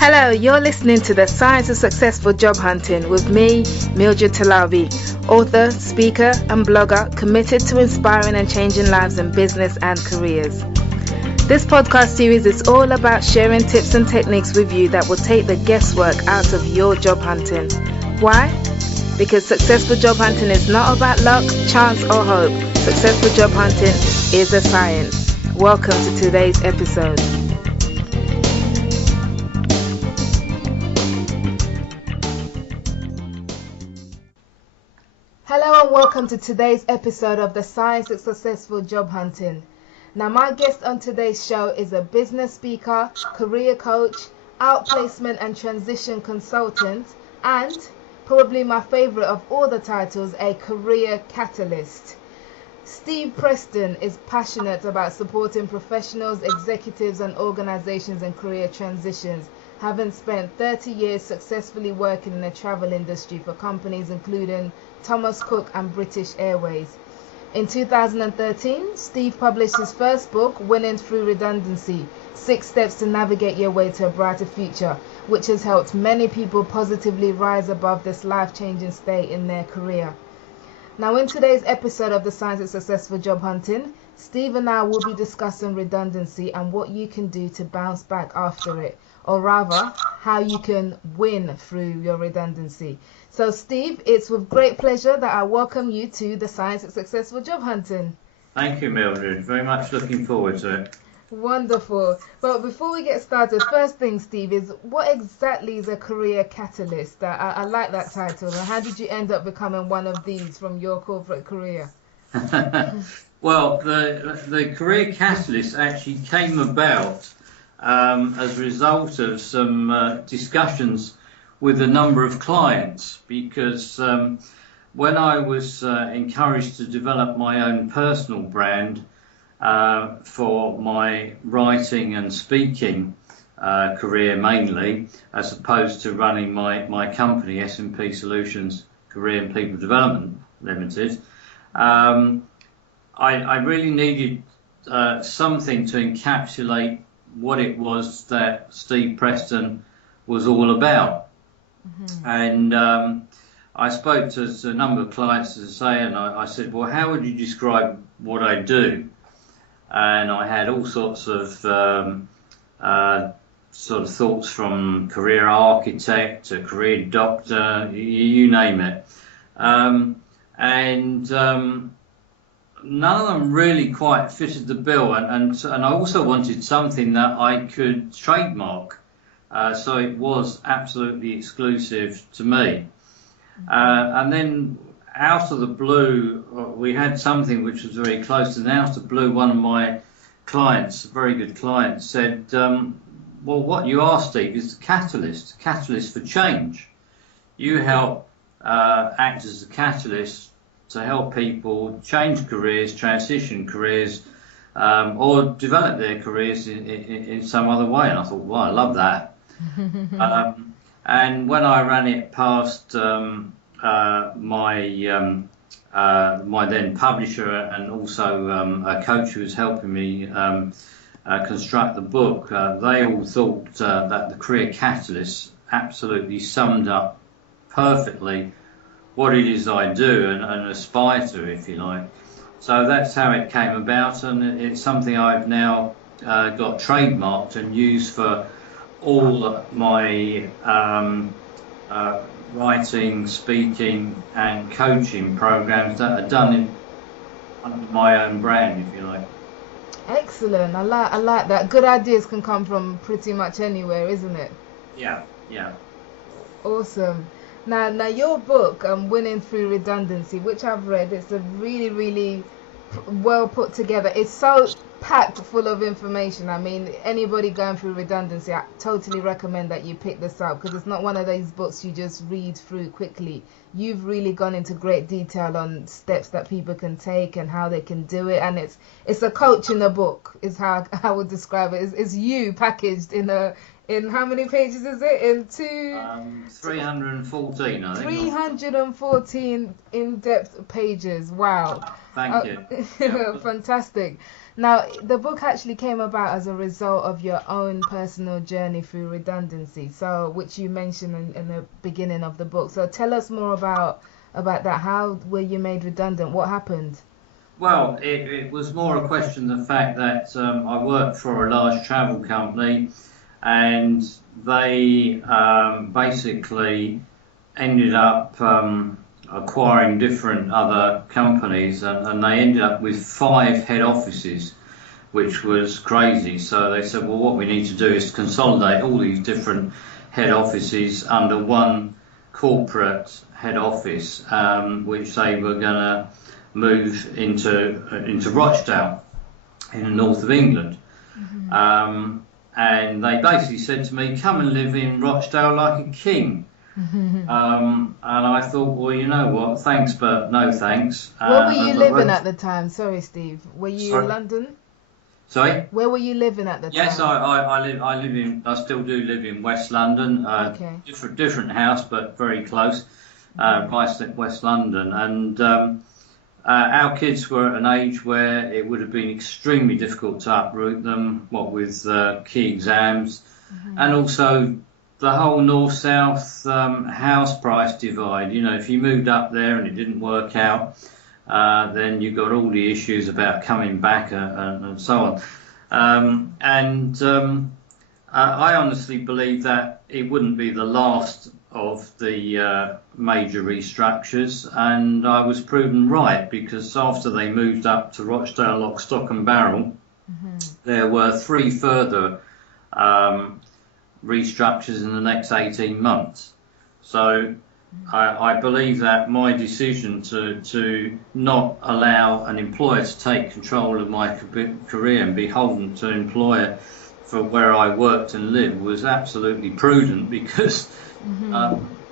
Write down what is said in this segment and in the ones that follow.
Hello, you're listening to The Science of Successful Job Hunting with me, Mildred Talabi, author, speaker and blogger committed to inspiring and changing lives in business and careers. This podcast series is all about sharing tips and techniques with you that will take the guesswork out of your job hunting. Why? Because successful job hunting is not about luck, chance or hope. Successful job hunting is a science. Welcome to today's episode. Hello and welcome to today's episode of The Science of Successful Job Hunting. Now my guest on today's show is a business speaker, career coach, outplacement and transition consultant, and probably my favorite of all the titles, a career catalyst. Steve Preston is passionate about supporting professionals, executives and organizations in career transitions, having spent 30 years successfully working in the travel industry for companies including Thomas Cook and British Airways. In 2013, Steve published his first book, Through Redundancy, 6 Steps to Navigate Your Way to a Brighter Future, which has helped many people positively rise above this life-changing state in their career. Now in today's episode of The Science of Successful Job Hunting, Steve and I will be discussing redundancy and what you can do to bounce back after it, or rather, how you can win through your redundancy. So Steve, it's with great pleasure that I welcome you to The Science of Successful Job Hunting. Thank you, Mildred. Very much looking forward to it. Wonderful. But before we get started, first thing, Steve, is what exactly is a career catalyst? I like that title. And how did you end up becoming one of these from your corporate career? Well, the career catalyst actually came about as a result of some discussions with a number of clients, because when I was encouraged to develop my own personal brand for my writing and speaking career mainly, as opposed to running my company, S&P Solutions Career and People Development Limited, I really needed something to encapsulate what it was that Steve Preston was all about. Mm-hmm. And I spoke to a number of clients, as I say, and I said, well, how would you describe what I do? And I had all sorts of thoughts, from career architect to career doctor, you name it. And none of them really quite fitted the bill, and I also wanted something that I could trademark, so it was absolutely exclusive to me. And then out of the blue, we had something which was very close, and out of the blue, one of my clients, a very good client, said, well, what you are, Steve, is the catalyst for change. You help act as a catalyst to help people change careers, transition careers, or develop their careers in some other way. And I thought, well, I love that. And when I ran it past my then publisher and also a coach who was helping me construct the book, they all thought that the career catalyst absolutely summed up perfectly what it is I do and aspire to, if you like. So that's how it came about, and it's something I've now got trademarked and used for all my writing, speaking and coaching programs that are done under my own brand, if you like. Excellent. I like that. Good ideas can come from pretty much anywhere, isn't it? Yeah. Awesome. Now your book, Winning Through Redundancy, which I've read, it's a really, really well put together. It's so packed full of information. I mean, anybody going through redundancy, I totally recommend that you pick this up, because it's not one of these books you just read through quickly. You've really gone into great detail on steps that people can take and how they can do it, and it's a coach in a book is how I would describe it. It's you packaged in how many pages is it? In 314, I think. 314 in-depth pages. Wow. Thank you. Fantastic. Now, the book actually came about as a result of your own personal journey through redundancy, so which you mentioned in the beginning of the book. So tell us more about that. How were you made redundant? What happened? Well, it was more a question of the fact that I worked for a large travel company, and they basically ended up acquiring different other companies, and they ended up with 5 head offices, which was crazy. So they said, well, what we need to do is consolidate all these different head offices under one corporate head office, which they were going to move into Rochdale in the north of England. And they basically said to me, come and live in Rochdale like a king. And I thought, well, you know what, thanks but no thanks. Where were you living at the time? Sorry, Steve. Were you Sorry? in London? Sorry? Where were you living at the time? Yes, I still do live in West London. Okay. Different house, but very close. Ruislip, West London. And our kids were at an age where it would have been extremely difficult to uproot them, what with key exams, and also the whole north-south house price divide. You know, if you moved up there and it didn't work out, then you got all the issues about coming back and so on. I honestly believe that it wouldn't be the last of the major restructures, and I was proven right, because after they moved up to Rochdale lock, stock and barrel, there were 3 further restructures in the next 18 months. So I believe that my decision to not allow an employer to take control of my career and be beholden to an employer for where I worked and lived was absolutely prudent, because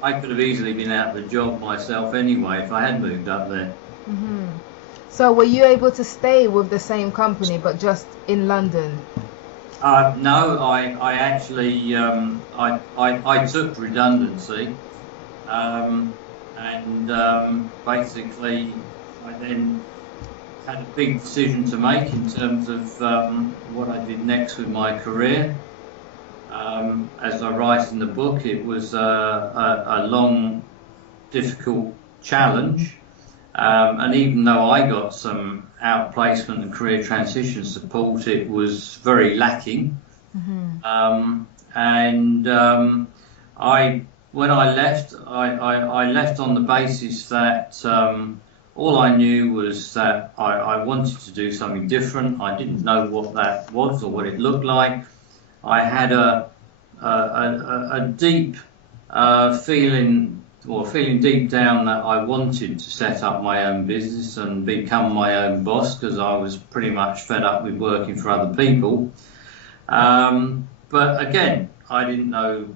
I could have easily been out of the job myself anyway if I had moved up there. So were you able to stay with the same company but just in London? No, I actually I took redundancy, and basically I then had a big decision to make in terms of what I did next with my career. As I write in the book, it was a long, difficult challenge, and even though I got some outplacement and career transition support, it was very lacking. When I left, I left on the basis that all I knew was that I wanted to do something different. I didn't know what that was or what it looked like. I had a deep feeling deep down that I wanted to set up my own business and become my own boss, because I was pretty much fed up with working for other people. But again, I didn't know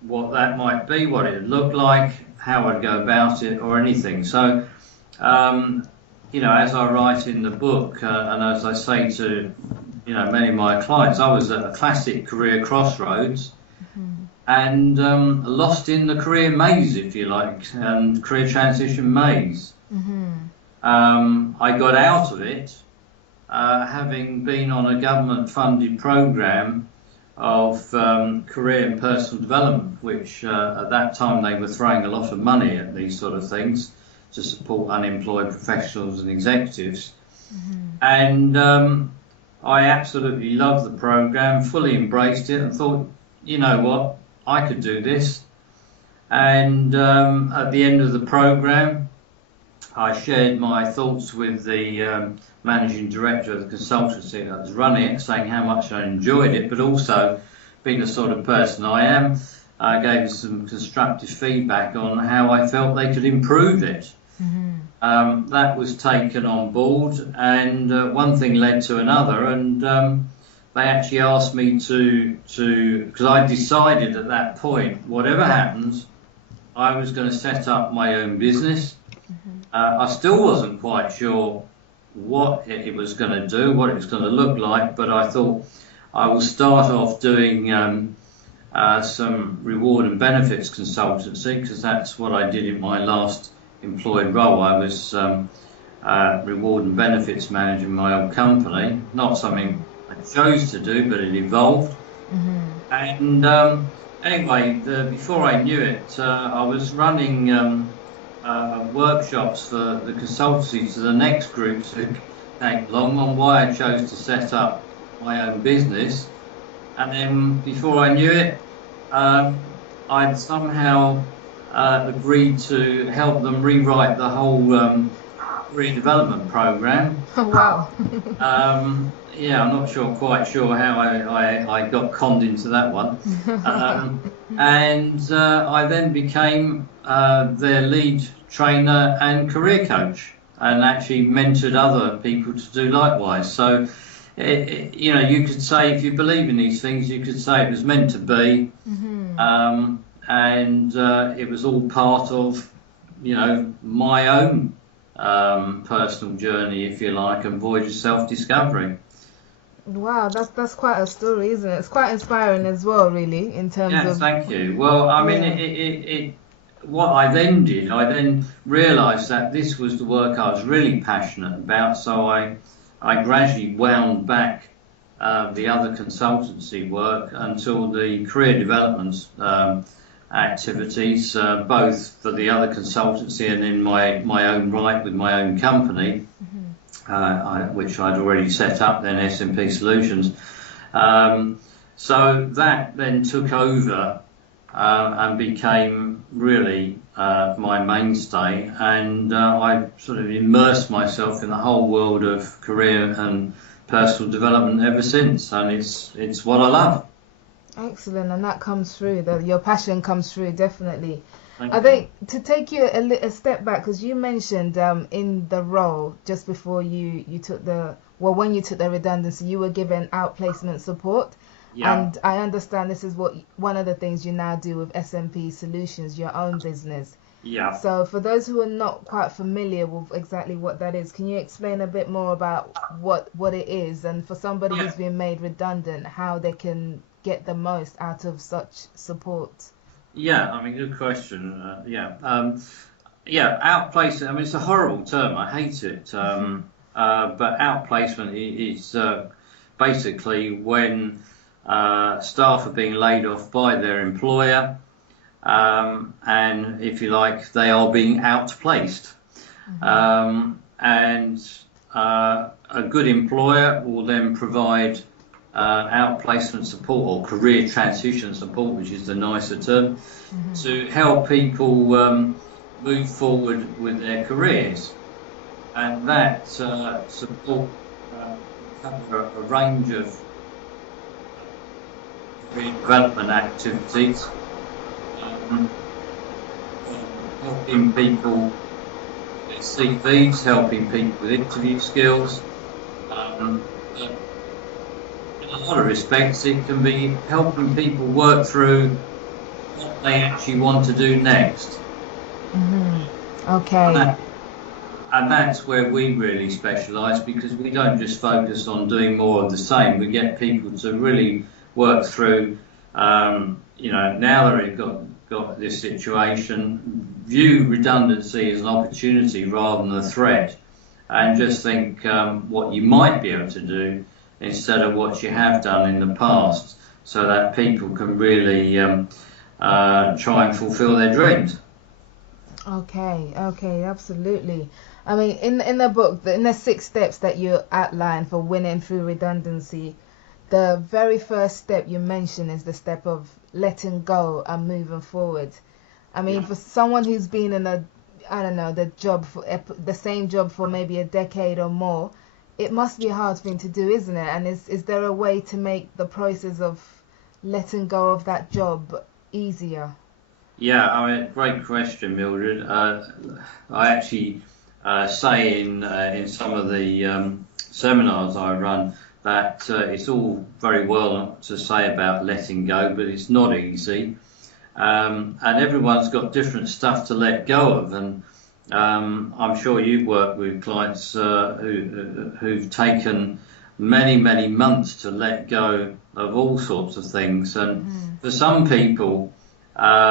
what that might be, what it would look like, how I'd go about it, or anything. So, you know, as I write in the book, and as I say to many of my clients, I was at a classic career crossroads, and lost in the career maze, if you like, and career transition maze. I got out of it having been on a government-funded program of career and personal development, which at that time they were throwing a lot of money at these sort of things to support unemployed professionals and executives. And I absolutely loved the program, fully embraced it, and thought, you know what, I could do this. And at the end of the program, I shared my thoughts with the managing director of the consultancy that was running it, saying how much I enjoyed it, but also, being the sort of person I am, I gave some constructive feedback on how I felt they could improve it. That was taken on board, and one thing led to another, and they actually asked me to because I decided at that point, whatever happens, I was going to set up my own business. I still wasn't quite sure what it was going to do, what it was going to look like, but I thought I will start off doing some reward and benefits consultancy, because that's what I did in my last employed role. I was reward and benefits manager in my old company. Not something I chose to do, but it evolved. And anyway, before I knew it, I was running workshops for the consultancy to the next groups who came along on why I chose to set up my own business. And then before I knew it, I'd somehow agreed to help them rewrite the whole career development program. Oh, wow. Yeah, I'm not quite sure how I got conned into that one. And I then became their lead trainer and career coach, and actually mentored other people to do likewise. So, you know, you could say, if you believe in these things, you could say it was meant to be. And it was all part of, you know, my own personal journey, if you like, and voyage of self-discovery. Wow, that's quite a story, isn't it? It's quite inspiring as well, really, in terms of... Yeah, thank you. Well, I mean, what I then did, I then realised that this was the work I was really passionate about, so I gradually wound back the other consultancy work until the career development activities, both for the other consultancy and in my own right with my own company, which I'd already set up then, S&P Solutions. So that then took over and became really my mainstay, and I sort of immersed myself in the whole world of career and personal development ever since, and it's what I love. Excellent, and that comes through, your passion comes through, definitely. I think to take you a step back, because you mentioned in the role just before you took when you took the redundancy, you were given outplacement support. Yeah. And I understand this is one of the things you now do with S&P Solutions, your own business. Yeah. So for those who are not quite familiar with exactly what that is, can you explain a bit more about what it is, and for somebody who's been made redundant, how they can get the most out of such support? Yeah, I mean, good question. Outplacement, I mean, it's a horrible term. I hate it. But outplacement is basically when staff are being laid off by their employer, and if you like, they are being outplaced. And a good employer will then provide outplacement support or career transition support, which is the nicer term, to help people move forward with their careers. And that support covers a range of career development activities, helping people with CVs, helping people with interview skills. In a lot of respects, it can be helping people work through what they actually want to do next. Okay. And that's where we really specialise, because we don't just focus on doing more of the same. We get people to really work through, you know, now that they've got this situation, view redundancy as an opportunity rather than a threat, and just think what you might be able to do instead of what you have done in the past, so that people can really try and fulfil their dreams. Okay, absolutely. I mean, in the book, in the 6 steps that you outline for winning through redundancy, the very first step you mention is the step of letting go and moving forward. I mean, for someone who's been in the same job for maybe a decade or more, it must be a hard thing to do, isn't it? And is there a way to make the process of letting go of that job easier? Yeah, I mean, great question, Mildred. I actually say in some of the seminars I run that it's all very well to say about letting go, but it's not easy. And everyone's got different stuff to let go of. And I'm sure you've worked with clients who've taken many, many months to let go of all sorts of things. And for some people, they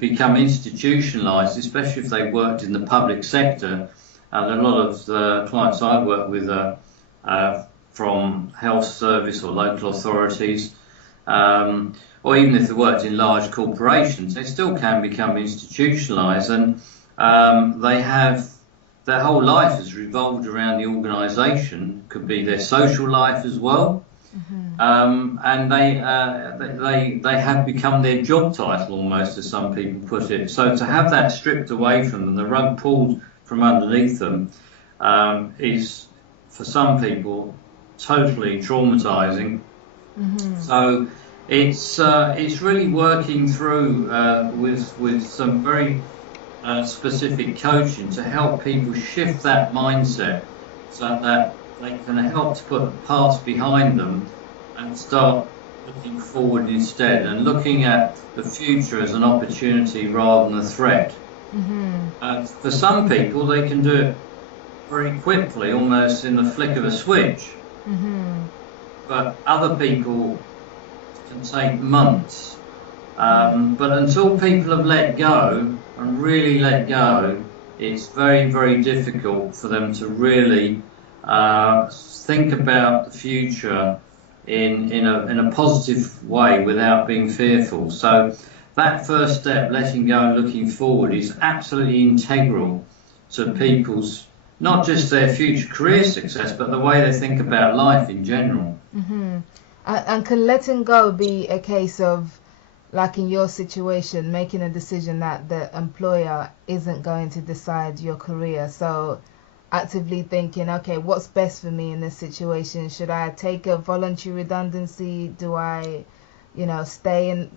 become institutionalised, especially if they worked in the public sector, And a lot of the clients I work with are from health service or local authorities, or even if they worked in large corporations, they still can become institutionalised, and they have their whole life has revolved around the organisation. Could be their social life as well, and they have become their job title almost, as some people put it. So to have that stripped away from them, the rug pulled from underneath them, is for some people totally traumatising. So it's really working through with some very specific coaching to help people shift that mindset, so that they can help to put the past behind them and start looking forward instead, and looking at the future as an opportunity rather than a threat. For some people, they can do it very quickly, almost in the flick of a switch. But other people can take months. But until people have let go, and really let go, it's very, very difficult for them to really think about the future in a positive way without being fearful. So that first step, letting go and looking forward, is absolutely integral to people's, not just their future career success, but the way they think about life in general. And can letting go be a case of, like in your situation, making a decision that the employer isn't going to decide your career? So actively thinking, okay, what's best for me in this situation? Should I take a voluntary redundancy? Do I, stay in,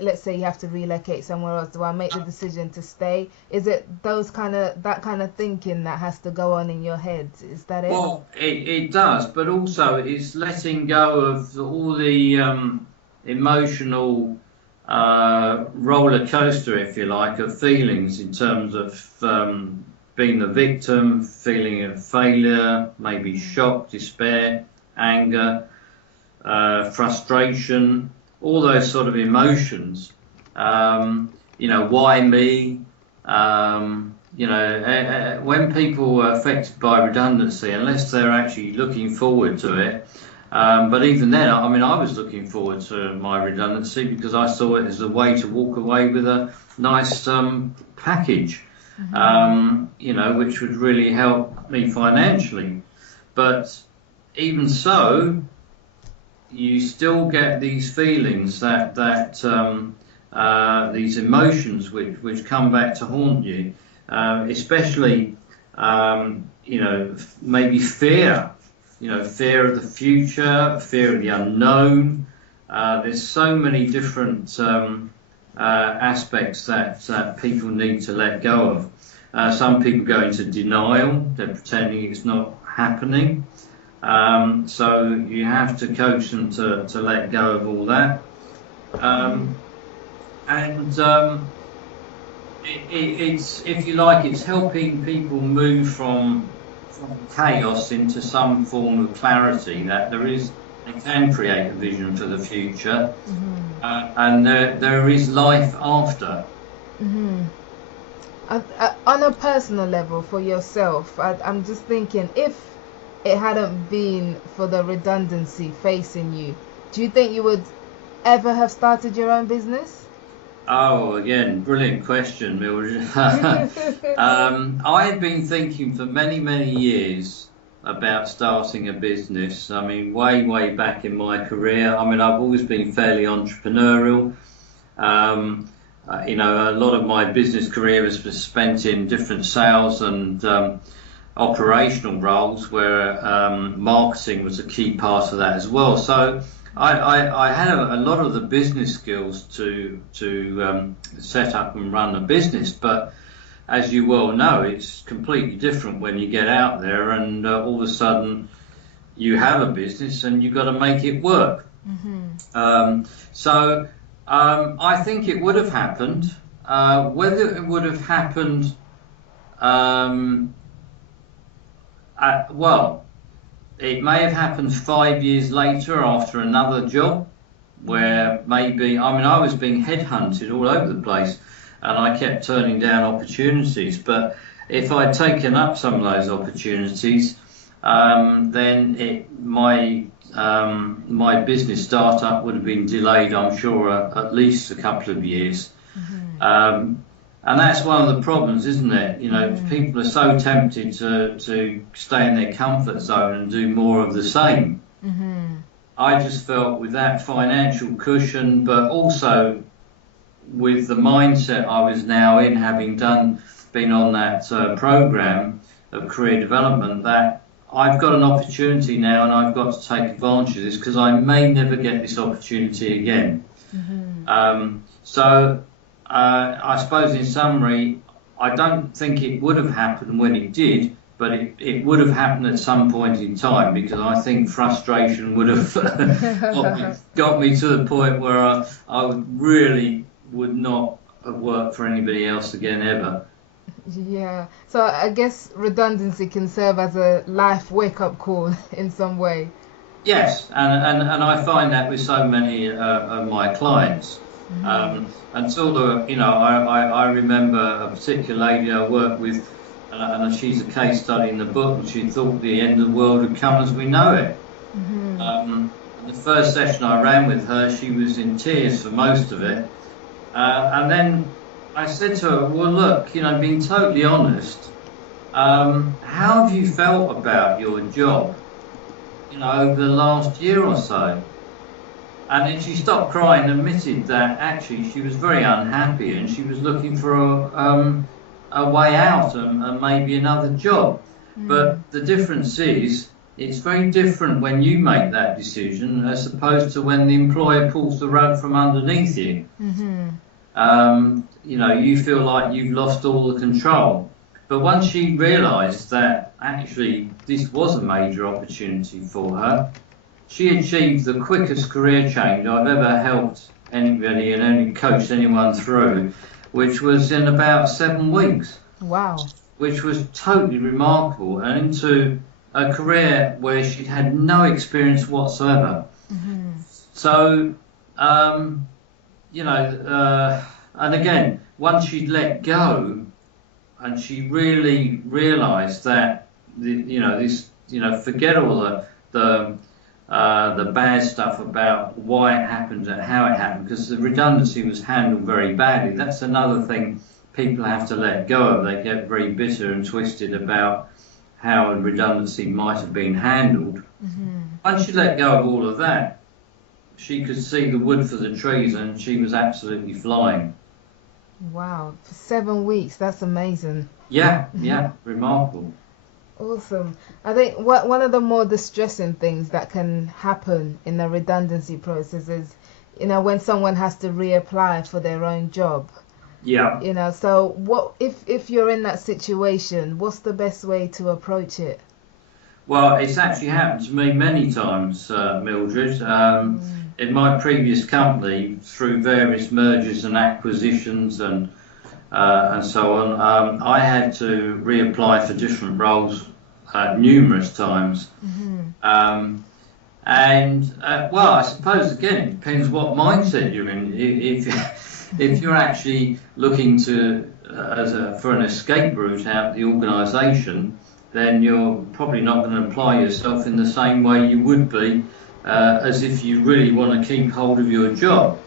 let's say you have to relocate somewhere else. Do I make the decision to stay? Is it that kind of thinking that has to go on in your head? Is that it? Well, it does, but also it's letting go of all the emotional roller coaster, if you like, of feelings in terms of being the victim, feeling of failure, maybe shock, despair, anger, frustration, all those sort of emotions. Why me? When people are affected by redundancy, unless they're actually looking forward to it, but even then, I was looking forward to my redundancy because I saw it as a way to walk away with a nice package, which would really help me financially. But even so, you still get these feelings that these emotions which come back to haunt you, especially maybe fear. Fear of the future, fear of the unknown. There's so many different aspects that people need to let go of. Some people go into denial, they're pretending it's not happening. So you have to coach them to let go of all that. It's, if you like, it's helping people move from chaos into some form of clarity, that they can create a vision for the future, and there is life after. On a personal level, for yourself, I'm just thinking, if it hadn't been for the redundancy facing you, do you think you would ever have started your own business? Oh, again, brilliant question, Mildred. I had been thinking for many, many years about starting a business. Way back in my career. I've always been fairly entrepreneurial. A lot of my business career was spent in different sales and operational roles, where marketing was a key part of that as well. So I had a lot of the business skills to set up and run a business, but as you well know, it's completely different when you get out there and all of a sudden you have a business and you've got to make it work. So I think it would have happened. Whether it would have happened, it may have happened 5 years later after another job, where maybe, I was being headhunted all over the place and I kept turning down opportunities. But if I'd taken up some of those opportunities, then my business startup would have been delayed, I'm sure, at least a couple of years. And that's one of the problems, isn't it? You know, people are so tempted to stay in their comfort zone and do more of the same. I just felt with that financial cushion, but also with the mindset I was now in, having been on that program of career development, that I've got an opportunity now and I've got to take advantage of this, because I may never get this opportunity again. So I suppose in summary, I don't think it would have happened when it did, but it would have happened at some point in time, because I think frustration would have got me to the point where I really would not have worked for anybody else again ever. Yeah, so I guess redundancy can serve as a life wake-up call in some way. Yes, and I find that with so many of my clients. Until I remember a particular lady I worked with, and she's a case study in the book, and she thought the end of the world had come as we know it. The first session I ran with her, she was in tears for most of it. And then I said to her, well, look, being totally honest, how have you felt about your job, over the last year or so? And then she stopped crying and admitted that actually she was very unhappy and she was looking for a way out and maybe another job. But the difference is, it's very different when you make that decision as opposed to when the employer pulls the rug from underneath you. You feel like you've lost all the control. But once she realised that actually this was a major opportunity for her, she achieved the quickest career change I've ever helped anybody and only coached anyone through, which was in about 7 weeks. Wow. Which was totally remarkable, and into a career where she'd had no experience whatsoever. So, and again, once she'd let go, and she really realised that, forget all the bad stuff about why it happened and how it happened, because the redundancy was handled very badly. That's another thing people have to let go of. They get very bitter and twisted about how a redundancy might have been handled. Once she let go of all of that, she could see the wood for the trees, and she was absolutely flying. Wow, for 7 weeks, that's amazing. Yeah, remarkable. Awesome. I think one of the more distressing things that can happen in the redundancy process is, when someone has to reapply for their own job. Yeah. So what if you're in that situation, what's the best way to approach it? Well, it's actually happened to me many times, Mildred. In my previous company, through various mergers and acquisitions and so on, I had to reapply for different roles numerous times. Well, I suppose again it depends what mindset you're in. If you're actually looking for an escape route out of the organisation, then you're probably not going to apply yourself in the same way you would be as if you really want to keep hold of your job.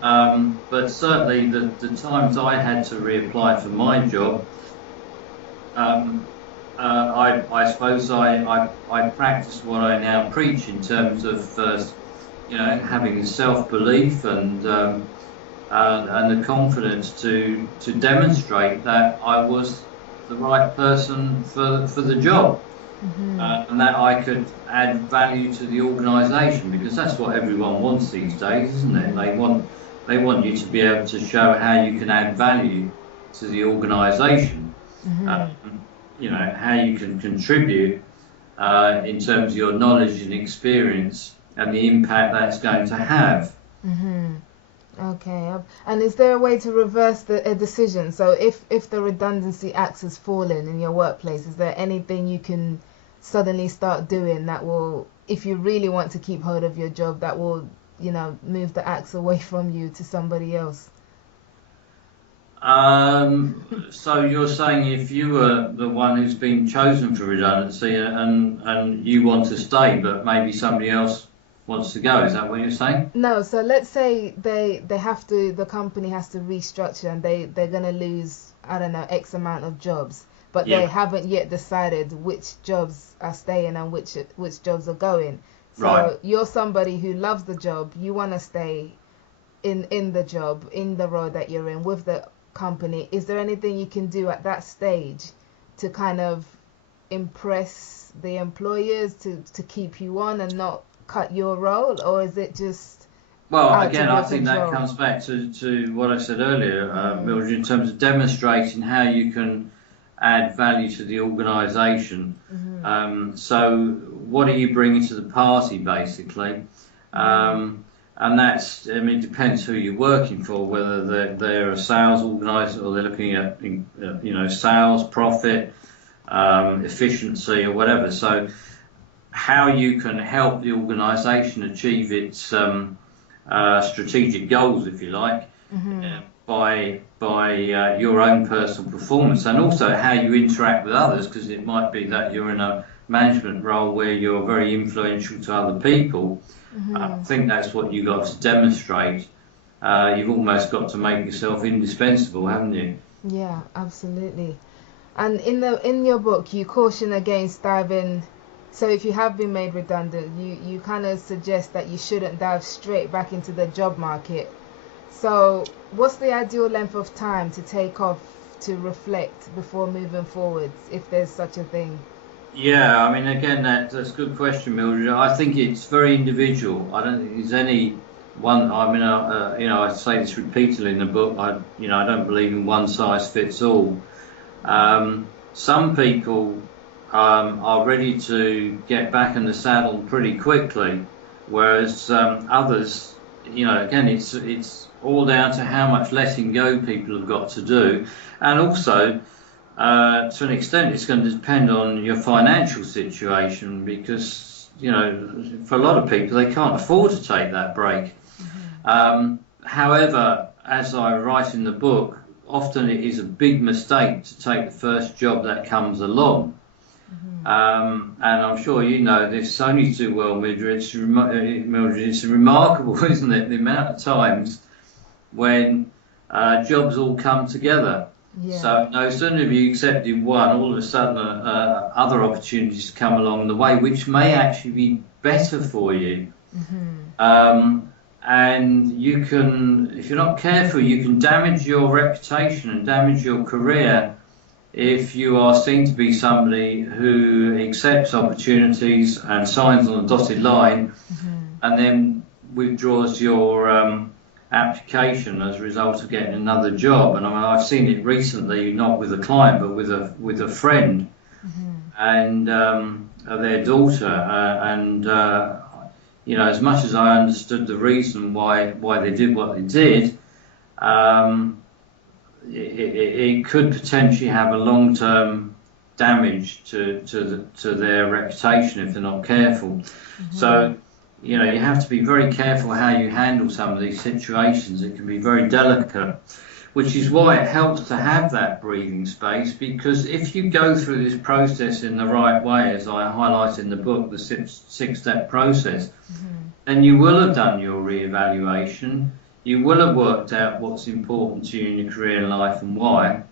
But certainly the times I had to reapply for my job, I suppose I practiced what I now preach in terms of having the self-belief and the confidence to demonstrate that I was the right person for the job, and that I could add value to the organisation, because that's what everyone wants these days, isn't it? They want you to be able to show how you can add value to the organisation, how you can contribute in terms of your knowledge and experience and the impact that's going to have. Okay, and is there a way to reverse a decision? So if the redundancy axe has fallen in your workplace, is there anything you can suddenly start doing that will, if you really want to keep hold of your job, that will, move the axe away from you to somebody else? So you're saying if you were the one who's been chosen for redundancy and you want to stay, but maybe somebody else wants to go, is that what you're saying? No, so let's say they have to, the company has to restructure and they're gonna lose, I don't know, X amount of jobs, but they Yeah. haven't yet decided which jobs are staying and which jobs are going. So Right. you're somebody who loves the job, you want to stay in the job, in the role that you're in with the company. Is there anything you can do at that stage to kind of impress the employers to keep you on and not cut your role, or is it just Well, out again, of I your think that control? comes back to what I said earlier, Mildred, in terms of demonstrating how you can add value to the organisation. So what are you bringing to the party, basically? And that's, I mean, it depends who you're working for, whether they're a sales organiser or they're looking at, sales, profit, efficiency or whatever. So how you can help the organisation achieve its strategic goals, if you like, by your own personal performance, and also how you interact with others, because it might be that you're in a management role where you're very influential to other people. I think that's what you've got to demonstrate. You've almost got to make yourself indispensable, haven't you? Yeah, absolutely. And in your book, you caution against diving. So if you have been made redundant, you kind of suggest that you shouldn't dive straight back into the job market. So what's the ideal length of time to take off to reflect before moving forwards, if there's such a thing? Yeah, I mean, again, that's a good question, Mildred. I think it's very individual. I don't think there's any one. I mean, I say this repeatedly in the book. I don't believe in one size fits all. Some people are ready to get back in the saddle pretty quickly, whereas others, again, it's all down to how much letting go people have got to do, and also to an extent, it's going to depend on your financial situation because, for a lot of people, they can't afford to take that break. However, as I write in the book, often it is a big mistake to take the first job that comes along. And I'm sure you know this only too well, Mildred. It's remarkable, isn't it, the amount of times when jobs all come together. Yeah. So no sooner have you accepted one, all of a sudden other opportunities come along the way, which may actually be better for you. And you can, if you're not careful, you can damage your reputation and damage your career if you are seen to be somebody who accepts opportunities and signs on a dotted line and then withdraws your application as a result of getting another job. And I mean, I've seen it recently, not with a client, but with a friend and their daughter. As much as I understood the reason why they did what they did, it could potentially have a long-term damage to their reputation if they're not careful. So, you have to be very careful how you handle some of these situations. It can be very delicate, which is why it helps to have that breathing space, because if you go through this process in the right way, as I highlight in the book, the six-step process, then you will have done your reevaluation. You will have worked out what's important to you in your career and life and why.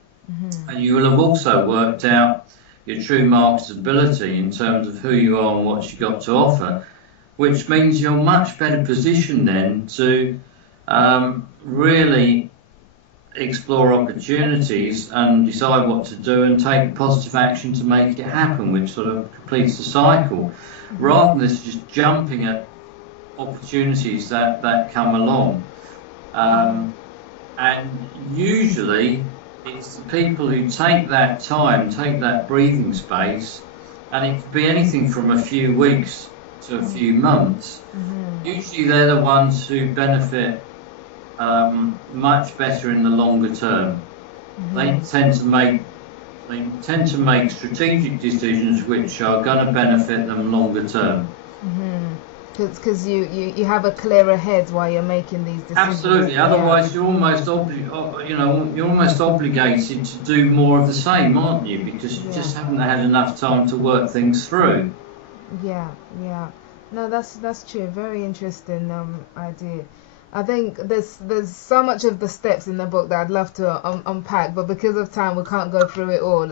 And you will have also worked out your true marketability in terms of who you are and what you've got to offer, which means you're much better positioned then to really explore opportunities and decide what to do and take positive action to make it happen, which sort of completes the cycle, rather than just jumping at opportunities that come along. And usually it's the people who take that time, take that breathing space, and it could be anything from a few weeks to a few months. Usually they're the ones who benefit much better in the longer term. They tend to make strategic decisions which are going to benefit them longer term. Because you have a clearer head while you're making these decisions. Absolutely. Yeah. Otherwise, you're almost obligated to do more of the same, aren't you? Because you just haven't had enough time to work things through. Yeah, yeah. No, that's true. Very interesting idea. I think there's so much of the steps in the book that I'd love to unpack, but because of time, we can't go through it all.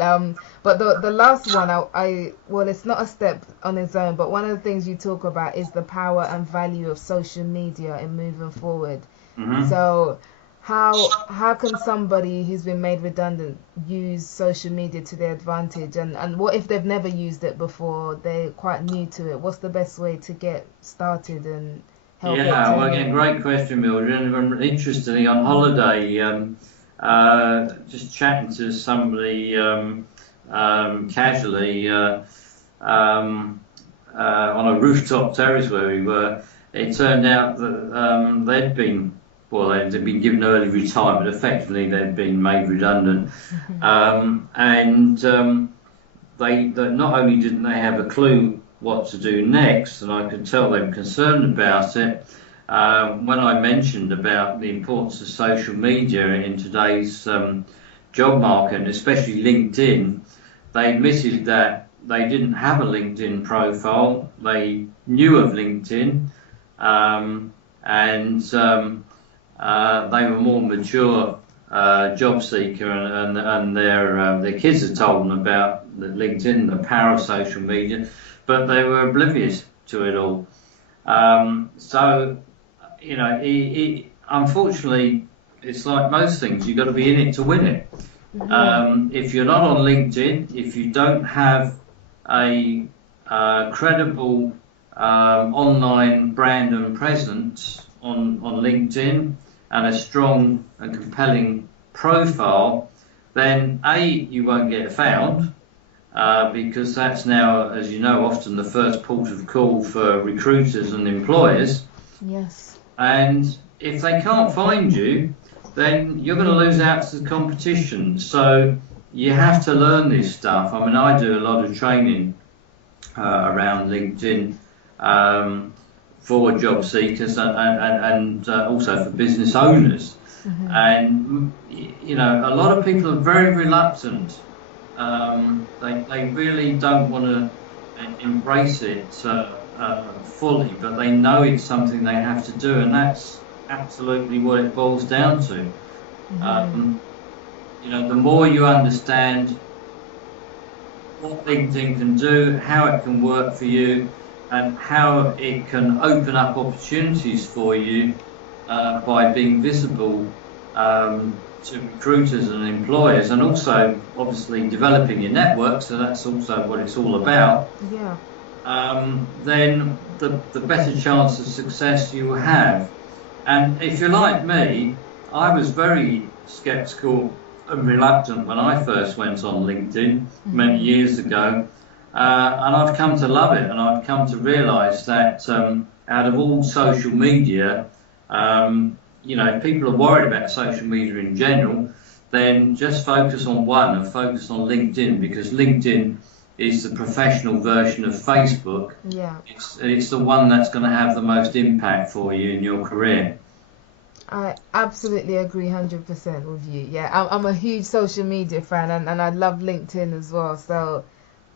But the last one, well, it's not a step on its own, but one of the things you talk about is the power and value of social media in moving forward. Hmm. So, how can somebody who's been made redundant use social media to their advantage? And what if they've never used it before? They're quite new to it. What's the best way to get started and help it Yeah, well, to? again, great question, Mildred. And interestingly, on holiday, just chatting to somebody casually on a rooftop terrace where we were, it turned out that they'd been given early retirement. Effectively, they'd been made redundant, and they not only didn't they have a clue what to do next, and I could tell they were concerned about it. When I mentioned about the importance of social media in today's job market, and especially LinkedIn, they admitted that they didn't have a LinkedIn profile. They knew of LinkedIn, and they were more mature job seeker, and their kids had told them about the LinkedIn, the power of social media, but they were oblivious to it all. So, unfortunately, it's like most things, you've got to be in it to win it. If you're not on LinkedIn, if you don't have a credible online brand and presence on LinkedIn and a strong and compelling profile, then you won't get found, because that's now, as you know, often the first port of call for recruiters and employers. Yes. And if they can't find you, then you're going to lose out to the competition. So you have to learn this stuff. I mean, I do a lot of training around LinkedIn for job seekers and also for business owners. And, a lot of people are very reluctant. They really don't want to embrace it fully, but they know it's something they have to do, and that's absolutely what it boils down to. The more you understand what LinkedIn can do, how it can work for you, and how it can open up opportunities for you by being visible to recruiters and employers, and also obviously developing your network, so that's also what it's all about. Yeah. Then the better chance of success you will have. And if you're like me, I was very sceptical and reluctant when I first went on LinkedIn many years ago, and I've come to love it, and I've come to realise that out of all social media, if people are worried about social media in general, then just focus on one and focus on LinkedIn, because LinkedIn is the professional version of Facebook. Yeah. It's the one that's going to have the most impact for you in your career. I absolutely agree 100% with you. Yeah, I'm a huge social media fan, and I love LinkedIn as well. So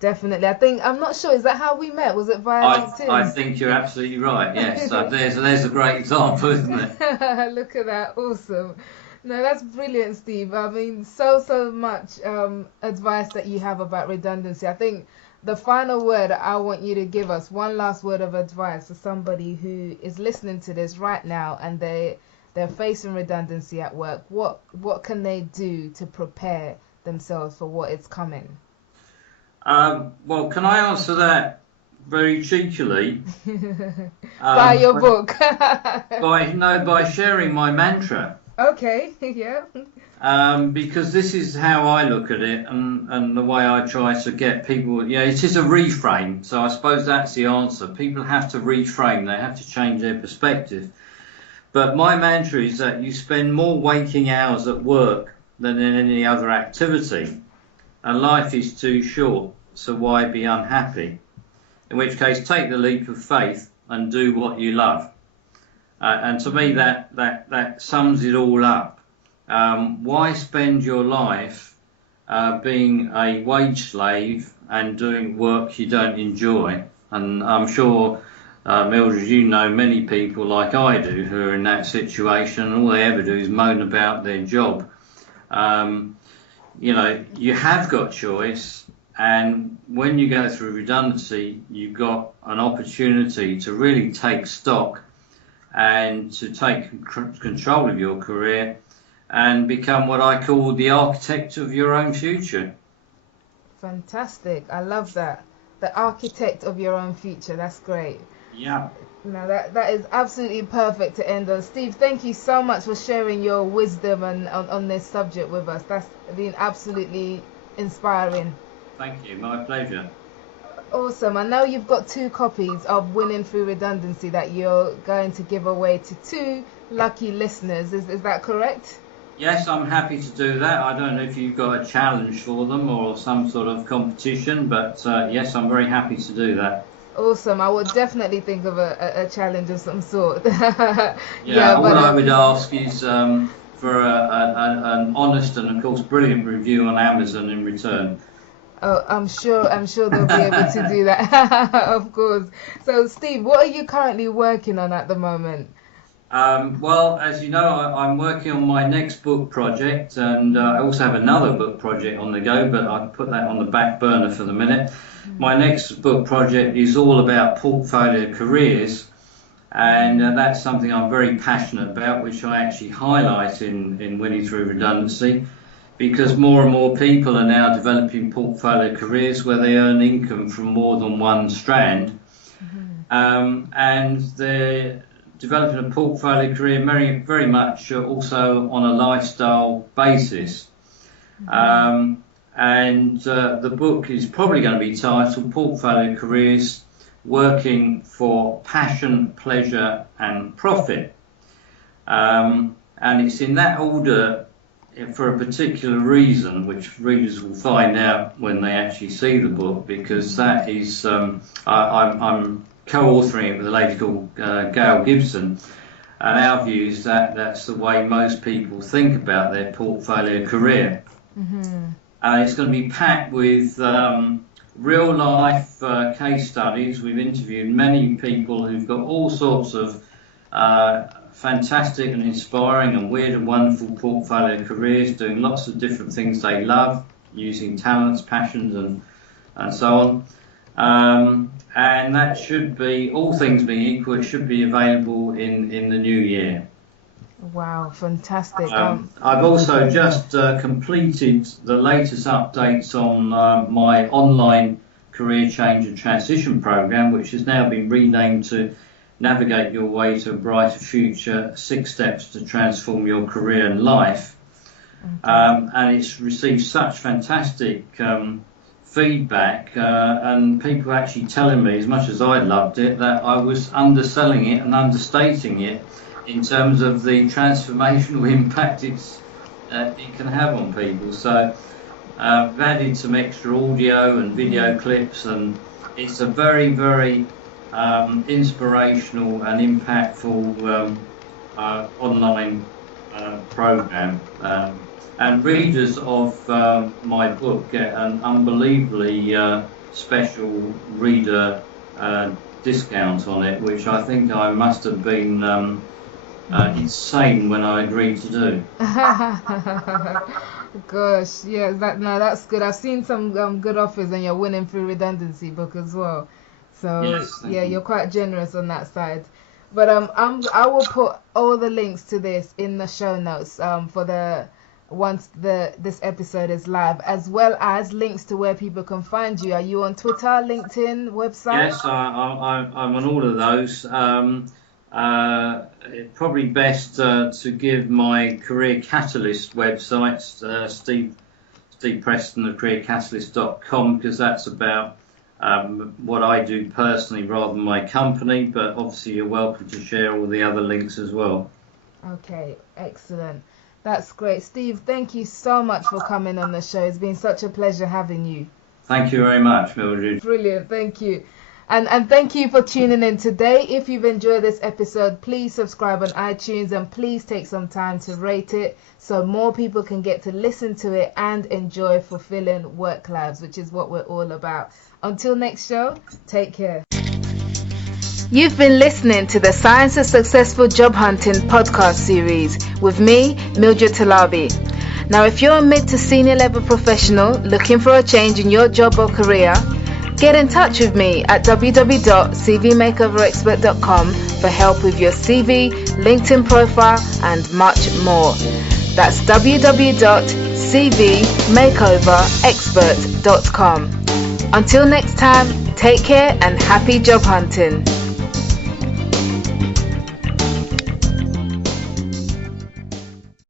definitely, I'm not sure, is that how we met? Was it via LinkedIn? I think you're absolutely right, yes. So there's a great example, isn't it? Look at that, awesome. No, that's brilliant, Steve. I mean, so much advice that you have about redundancy. I think the final word I want you to give us, one last word of advice for somebody who is listening to this right now and they're facing redundancy at work. What can they do to prepare themselves for what is coming? Well, can I answer that very cheekily? By your book. by sharing my mantra. Okay, yeah. Because this is how I look at it, and the way I try to get people. Yeah, it is a reframe. So I suppose that's the answer. People have to reframe. They have to change their perspective. But my mantra is that you spend more waking hours at work than in any other activity, and life is too short, so why be unhappy? In which case, take the leap of faith and do what you love. And to me, that sums it all up. Why spend your life being a wage slave and doing work you don't enjoy? And I'm sure, Mildred, you know many people like I do who are in that situation, and all they ever do is moan about their job. You have got choice, and when you go through redundancy, you've got an opportunity to really take stock and to take control of your career and become what I call the architect of your own future. Fantastic. I love that. The architect of your own future. That's great. Yeah. No, that is absolutely perfect to end on. Steve, thank you so much for sharing your wisdom on this subject with us. That's been absolutely inspiring. Thank you. My pleasure. Awesome. I know you've got 2 copies of Winning Through Redundancy that you're going to give away to 2 lucky listeners. Is that correct? Yes, I'm happy to do that. I don't know if you've got a challenge for them or some sort of competition, but yes, I'm very happy to do that. Awesome. I would definitely think of a challenge of some sort. All I would ask is for an honest and, of course, brilliant review on Amazon in return. Oh, I'm sure they'll be able to do that. Of course. So, Steve, what are you currently working on at the moment? Well, as you know, I'm working on my next book project, and I also have another book project on the go, but I put that on the back burner for the minute. My next book project is all about portfolio careers, and that's something I'm very passionate about, which I actually highlight in Winning Through Redundancy, because more and more people are now developing portfolio careers where they earn income from more than one strand, and they're developing a portfolio career very much also on a lifestyle basis. The book is probably going to be titled Portfolio Careers Working for Passion, Pleasure and Profit. And it's in that order for a particular reason, which readers will find out when they actually see the book, because that is, I'm co-authoring it with a lady called Gail Gibson, and our view is that that's the way most people think about their portfolio career. It's going to be packed with real life case studies. We've interviewed many people who've got all sorts of fantastic and inspiring and weird and wonderful portfolio careers, doing lots of different things they love, using talents, passions and so on. And that should be, all things being equal, it should be available in the new year. Wow, fantastic. I've also just completed the latest updates on my online career change and transition program, which has now been renamed to Navigate Your Way to a Brighter Future, 6 Steps to Transform Your Career and Life. And it's received such fantastic feedback, and people actually telling me, as much as I loved it, that I was underselling it and understating it in terms of the transformational impact it can have on people. So I've added some extra audio and video clips, and it's a very, very inspirational and impactful online program. And readers of my book get an unbelievably special reader discount on it, which I think I must have been insane when I agreed to do. Gosh, yeah, that's good. I've seen some good offers on your Winning Through Redundancy book as well. So yes, you're quite generous on that side. But I will put all the links to this in the show notes for once this episode is live, as well as links to where people can find you. Are you on Twitter, LinkedIn, website? Yes, I'm on all of those. It's probably best to give my Career Catalyst website, Steve Preston of careercatalyst.com, because that's about what I do personally rather than my company, but obviously you're welcome to share all the other links as well. Okay, excellent. That's great. Steve, thank you so much for coming on the show. It's been such a pleasure having you. Thank you very much, Mildred. Brilliant, thank you. And thank you for tuning in today. If you've enjoyed this episode, please subscribe on iTunes and please take some time to rate it so more people can get to listen to it and enjoy fulfilling work lives, which is what we're all about. Until next show, take care. You've been listening to the Science of Successful Job Hunting podcast series with me, Mildred Talabi. Now, if you're a mid to senior level professional looking for a change in your job or career, get in touch with me at www.cvmakeoverexpert.com for help with your CV, LinkedIn profile, and much more. That's www.cvmakeoverexpert.com. Until next time, take care and happy job hunting.